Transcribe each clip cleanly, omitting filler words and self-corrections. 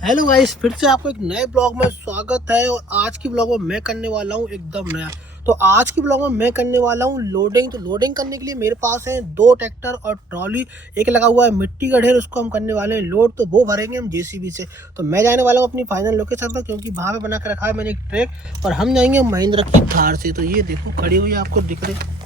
Hello guys, फिर से आपको एक नए ब्लॉग में स्वागत है। और आज की ब्लॉग में मैं करने वाला हूँ एकदम नया। तो आज की ब्लॉग में मैं करने वाला हूँ लोडिंग। तो लोडिंग करने के लिए मेरे पास है 2 ट्रैक्टर और ट्रॉली। एक लगा हुआ है मिट्टी का ढेर, उसको हम करने वाले हैं लोड। तो वो भरेंगे हम जेसीबी से। तो मैं जाने वाला हूँ अपनी फाइनल लोकेशन पर, क्योंकि वहाँ पे बना के रखा है मैंने एक ट्रैक। और हम जाएंगे महिंद्रा की थार से। तो ये देखो खड़ी हुई है, आपको दिख रही।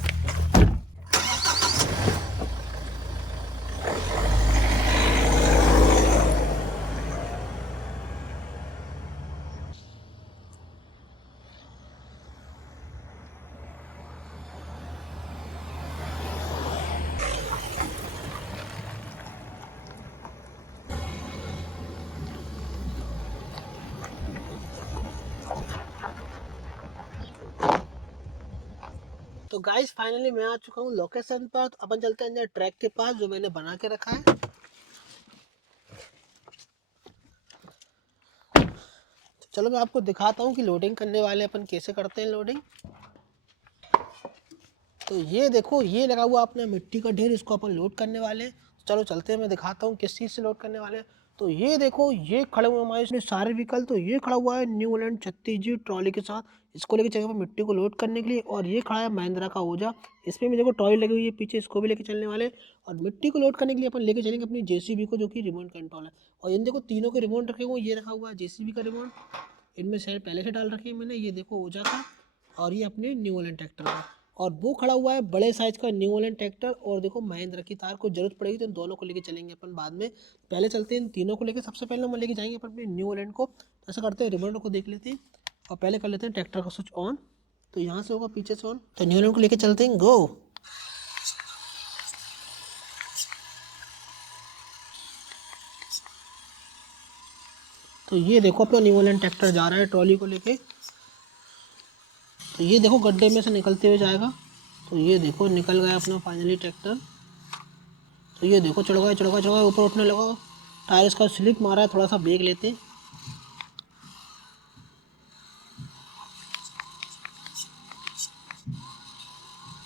तो गाइस फाइनली मैं आ चुका हूँ लोकेशन पर। तो अपन चलते हैं अंदर ट्रैक के पास जो मैंने बना के रखा है। चलो मैं आपको दिखाता हूँ कि लोडिंग करने वाले अपन कैसे करते हैं लोडिंग। तो ये देखो, ये लगा हुआ अपना मिट्टी का ढेर, इसको अपन लोड करने वाले हैं। चलो चलते हैं, मैं दिखाता हूँ किस चीज़ से लोड करने वाले हैं। तो ये देखो, ये खड़े हुए हमारे इसमें सारे व्हीकल। तो ये खड़ा हुआ है न्यू होलैंड 36G ट्रॉली के साथ। इसको लेके चलेंगे मिट्टी को लोड करने के लिए। और ये खड़ा है महिंद्रा का ओजा, इसमें भी देखो ट्रॉली लगी हुई है पीछे, इसको भी लेके चलने वाले। और मिट्टी को लोड करने के लिए अपन लेके चलेंगे अपनी जेसीबी को, जो कि रिमोट कंट्रोल है। और इन देखो तीनों के रिमोट रखे हुए, ये रखा हुआ है जेसीबी का रिमोट। इनमें शायद पहले से डाल रखी है मैंने, ये देखो ओजा का। और ये अपने न्यू होलैंड ट्रैक्टर का। और वो खड़ा हुआ है बड़े साइज का न्यू होलैंड ट्रैक्टर। और देखो महिंद्रा की थार को जरूरत पड़ेगी तो इन दोनों को लेके चलेंगे अपन बाद में। पहले चलते हैं इन तीनों को लेके, सबसे पहले हम लेके जाएंगे अपन अपने न्यू होलैंड को। तो ऐसा करते हैं, रिमोट को देख लेते हैं और पहले कर लेते हैं ट्रैक्टर का स्विच ऑन। तो यहाँ से होगा पीछे से ऑन। तो न्यू होलैंड को लेके चलते हैं, गो। तो ये देखो अपना न्यू होलैंड ट्रैक्टर जा रहा है ट्रॉली को लेके। तो ये देखो गड्ढे में से निकलते हुए जाएगा। तो ये देखो निकल गया अपना फाइनली ट्रैक्टर। तो ये देखो चढ़ गया चढ़ गया चढ़ गया, ऊपर उठने लगा। टायर इसका स्लिप मारा है, थोड़ा सा ब्रेक लेते हैं।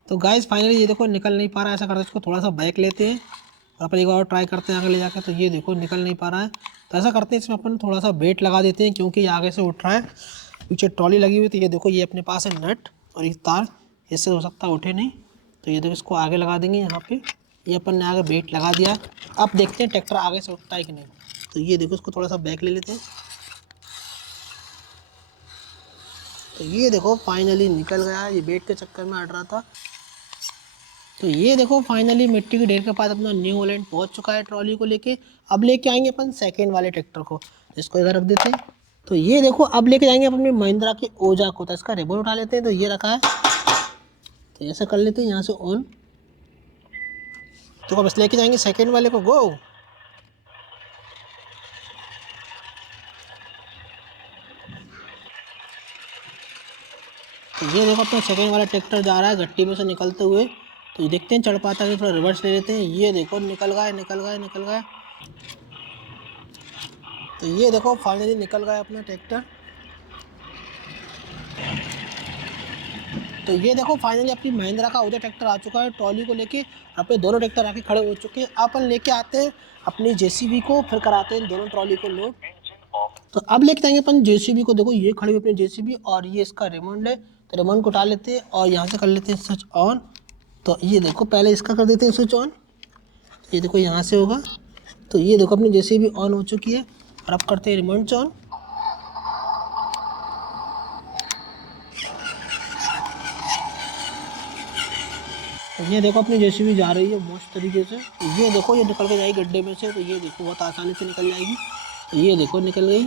तो गाइस फाइनली ये देखो निकल नहीं पा रहा है। ऐसा करते हैं, इसको थोड़ा सा बैक लेते हैं और अपन एक बार ट्राई करते हैं आगे ले जाकर। तो ये देखो निकल नहीं पा रहा है। तो ऐसा करते हैं, इसमें अपन थोड़ा सा वेट लगा देते हैं, क्योंकि ये आगे से उठ रहा है। पीछे ट्रॉली लगी हुई। तो ये देखो, ये अपने पास है नट और ये तार, इससे हो सकता है उठे नहीं। तो ये देखो इसको आगे लगा देंगे यहाँ पे। ये अपन ने आगे वेट लगा दिया। अब देखते हैं ट्रैक्टर आगे से उठता है कि नहीं। तो ये देखो इसको थोड़ा सा बैक ले लेते हैं। तो ये देखो फाइनली निकल गया है, ये वेट के चक्कर में अड़ रहा था। तो ये देखो फाइनली मिट्टी के ढेर के पास अपना न्यू होलैंड पहुंच चुका है ट्रॉली को लेके। अब लेके आएंगे अपन सेकेंड वाले ट्रैक्टर को, इसको इधर रख देते हैं। तो ये देखो अब लेके जाएंगे अपने महिंद्रा के ओजा को। तो इसका रिबन उठा लेते हैं। तो ये रखा है, तो ऐसा कर लेते हैं यहाँ से ऑन। तो अब बस लेके जाएंगे सेकेंड वाले को, गो। तो ये देखो अपना सेकेंड वाला ट्रैक्टर जा रहा है गट्टी में से निकलते हुए। तो ये देखते हैं चढ़ पाता है, थोड़ा रिवर्स ले लेते हैं। ये देखो निकल गया निकल गया निकल गया। तो ये देखो फाइनली निकल गया अपना ट्रैक्टर। तो ये देखो फाइनली अपनी महिंद्रा का ओजा ट्रैक्टर आ चुका है ट्रॉली को लेके। अपने दोनों ट्रैक्टर आके खड़े हो चुके हैं। अपन लेके आते हैं अपनी जेसीबी को, फिर कराते हैं इन दोनों ट्रॉली को लोड। तो अब लेके जाएंगे अपन जेसीबी को। देखो ये खड़ी हुई अपनी जेसीबी और ये इसका रिमोट है। तो रिमोट को उठा लेते हैं और यहाँ से कर लेते हैं स्विच ऑन। तो ये देखो पहले इसका कर देते हैं स्विच ऑन। ये देखो यहाँ से होगा। तो ये देखो अपनी जेसीबी ऑन हो चुकी है। और अब करते हैं रिमोट ऑन। तो ये देखो अपनी जेसीबी जा रही है मस्त तरीके से। तो ये देखो ये निकल के जाएगी गड्ढे में से। तो ये देखो बहुत आसानी से निकल जाएगी। तो ये देखो निकल गई,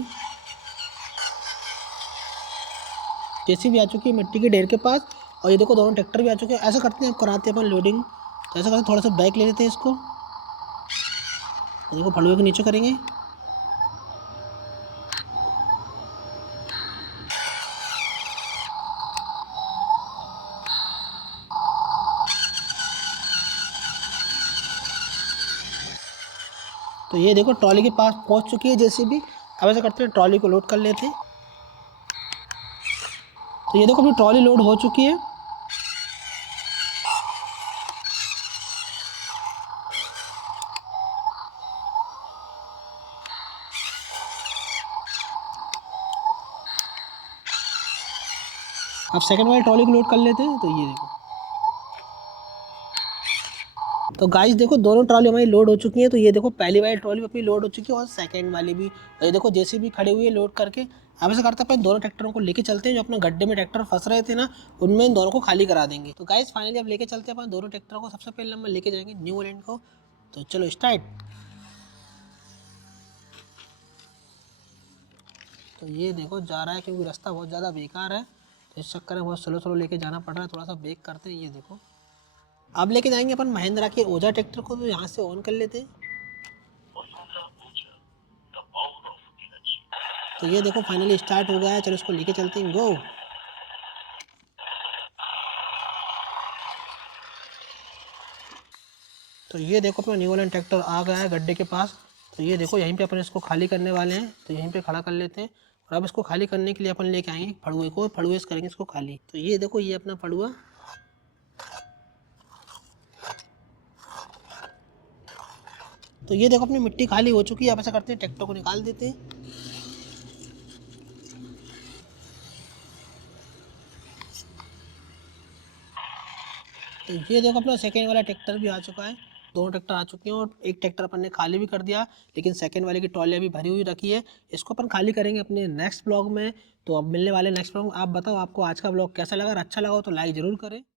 जेसीबी आ चुकी है मिट्टी के ढेर के पास। और ये देखो दोनों ट्रैक्टर भी आ चुके हैं। ऐसा करते हैं, अब कराते हैं अपन लोडिंग। तो ऐसा करते हैं, थोड़ा सा बैक ले लेते हैं इसको। तो देखो फड़ुए के नीचे करेंगे। तो ये देखो ट्रॉली के पास पहुंच चुकी है जेसीबी। अब ऐसा करते हैं, ट्रॉली को लोड कर लेते हैं। तो ये देखो अपनी ट्रॉली लोड हो चुकी है। अब सेकंड वाली ट्रॉली को लोड कर लेते हैं। तो ये देखो, तो गाइस देखो दोनों ट्रॉली हमारी लोड हो चुकी है। तो ये देखो पहली वाली ट्रॉली अपनी लोड हो चुकी है और सेकंड वाली भी। तो ये देखो जेसीबी खड़ी हुई है लोड करके। अब ऐसा करते हैं अपन दोनों ट्रैक्टरों को लेके चलते हैं, जो अपने गड्ढे में ट्रैक्टर फंस रहे थे ना, उनमें इन दोनों को खाली करा देंगे। तो गाइस फाइनली अब लेके चलते हैं अपन दोनों ट्रैक्टरों को। सबसे पहले हम लेके जाएंगे न्यू होलैंड को। तो चलो स्टार्ट। तो ये देखो जा रहा है, क्योंकि रास्ता बहुत ज़्यादा बेकार है, तो इस चक्कर में बहुत स्लो स्लो लेके जाना पड़ रहा है। थोड़ा सा ब्रेक करते हैं। ये देखो अब लेके जाएंगे अपन महिंद्रा के ओजा ट्रैक्टर को। तो यहाँ से ऑन कर लेते हैं। तो ये देखो फाइनली स्टार्ट हो गया है। चलो इसको लेके चलते हैं, गो। तो ये देखो अपना न्यू होलैंड ट्रैक्टर आ गया है गड्ढे के पास। तो ये देखो यहीं पे अपन इसको खाली करने वाले हैं। तो यहीं पे खड़ा कर लेते हैं। और अब इसको खाली करने के लिए अपन लेके आएंगे फड़ुए को। फड़ुए से करेंगे इसको खाली। तो ये देखो ये अपना फड़ुआ। तो ये देखो अपनी मिट्टी खाली हो चुकी है। अब ऐसा करते हैं ट्रैक्टर को निकाल देते हैं। तो ये देखो अपना सेकेंड वाला ट्रैक्टर भी आ चुका है। दोनों ट्रैक्टर आ चुके हैं और एक ट्रैक्टर अपन ने खाली भी कर दिया, लेकिन सेकेंड वाले की ट्रॉली अभी भरी हुई रखी है। इसको अपन खाली करेंगे अपने नेक्स्ट ब्लॉग में। तो अब मिलने वाले नेक्स्ट ब्लॉग में। आप बताओ आपको आज का ब्लॉग कैसा लगा? अच्छा लगा हो तो लाइक ज़रूर करें।